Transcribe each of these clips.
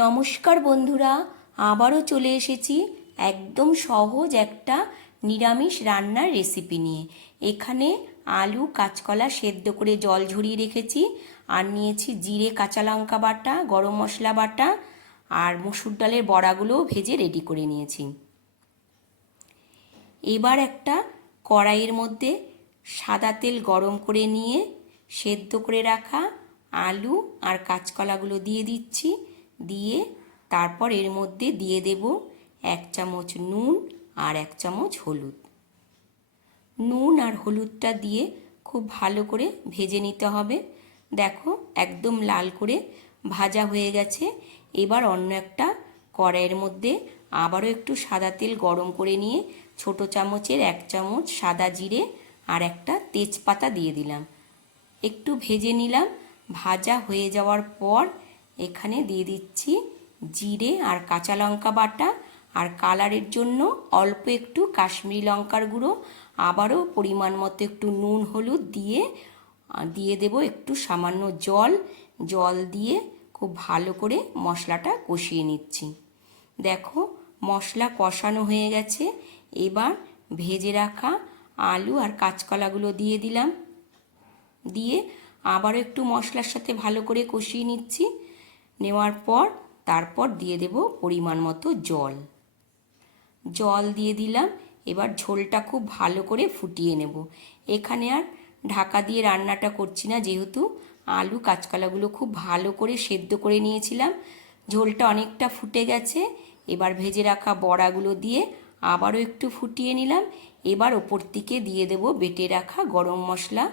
নমস্কার বন্ধুরা, আবারও চলে এসেছি একদম সহজ একটা নিরামিষ রান্নার রেসিপি নিয়ে। এখানে আলু কাঁচকলা সেদ্ধ করে জল ঝরিয়ে রেখেছি, আর নিয়েছি জিরে কাঁচা লঙ্কা বাটা, গরম মশলা বাটা, আর মসুর ডালের বড়াগুলোও ভেজে রেডি করে নিয়েছি। এবার একটা কড়াইয়ের মধ্যে সাদা তেল গরম করে নিয়ে সেদ্ধ করে রাখা আলু আর কাঁচকলাগুলো দিয়ে দিচ্ছি। দিয়ে তারপর এর মধ্যে দিয়ে দেব 1 চামচ নুন আর 1 চামচ হলুদ। নুন আর হলুদটা দিয়ে খুব ভালো করে ভেজে নিতে হবে। দেখো একদম লাল করে ভাজা হয়ে গেছে। এবার অন্য একটা কড়াইয়ের মধ্যে আবারও একটু সাদা তেল গরম করে নিয়ে ছোট চামচের 1 চামচ সাদা জিরে আর একটা তেজপাতা দিয়ে দিলাম। একটু ভেজে নিলাম। ভাজা হয়ে যাওয়ার পর এখানে দিয়ে দিচ্ছি জিরে আর কাঁচা লঙ্কা বাটা, আর কালারের জন্য অল্প একটু কাশ্মীরি লঙ্কার গুঁড়ো, আবারও পরিমাণ মতো একটু নুন হলুদ দিয়ে দেব একটু সামান্য জল দিয়ে খুব ভালো করে মশলাটা কষিয়ে নিচ্ছি। দেখো মশলা কষানো হয়ে গেছে। এবার ভেজে রাখা আলু আর কাঁচকলাগুলো দিয়ে দিলাম। দিয়ে আবারও একটু মশলার সাথে ভালো করে কষিয়ে নিচ্ছি। নেওয়ার পর তারপর দিয়ে দেব পরিমাণ মতো জল দিয়ে দিলাম। এবার ঝোলটা খুব ভালো করে ফুটিয়ে নেব। এখানে আর ঢাকা দিয়ে রান্নাটা করছি না, যেহেতু আলু কাঁচকলাগুলো খুব ভালো করে সেদ্ধ করে নিয়েছিলাম। ঝোলটা অনেকটা ফুটে গেছে। এবার ভেজে রাখা বড়াগুলো দিয়ে আবারও একটু ফুটিয়ে নিলাম। এবার ওপর থেকে দিয়ে দেব বেটে রাখা গরম মশলা।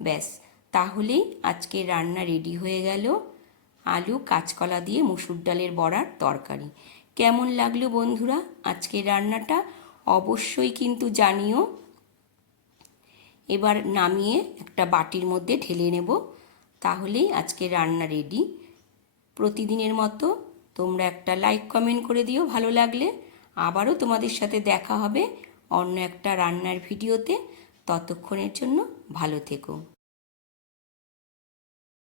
ব্যাস, তাহলেই আজকের রান্না রেডি হয়ে গেল, আলু কাঁচকলা দিয়ে মসুর ডালের বড়ার তরকারি। কেমন লাগলো বন্ধুরা আজকের রান্নাটা? অবশ্যই কিন্তু জানিও। এবার নামিয়ে একটা বাটির মধ্যে ঢেলে নেব, তাহলেই আজকের রান্না রেডি। প্রতিদিনের মতো তোমরা একটা লাইক কমেন্ট করে দিও ভালো লাগলে। আবারও তোমাদের সাথে দেখা হবে অন্য একটা রান্নার ভিডিওতে। ততক্ষণের জন্য ভালো থেকো।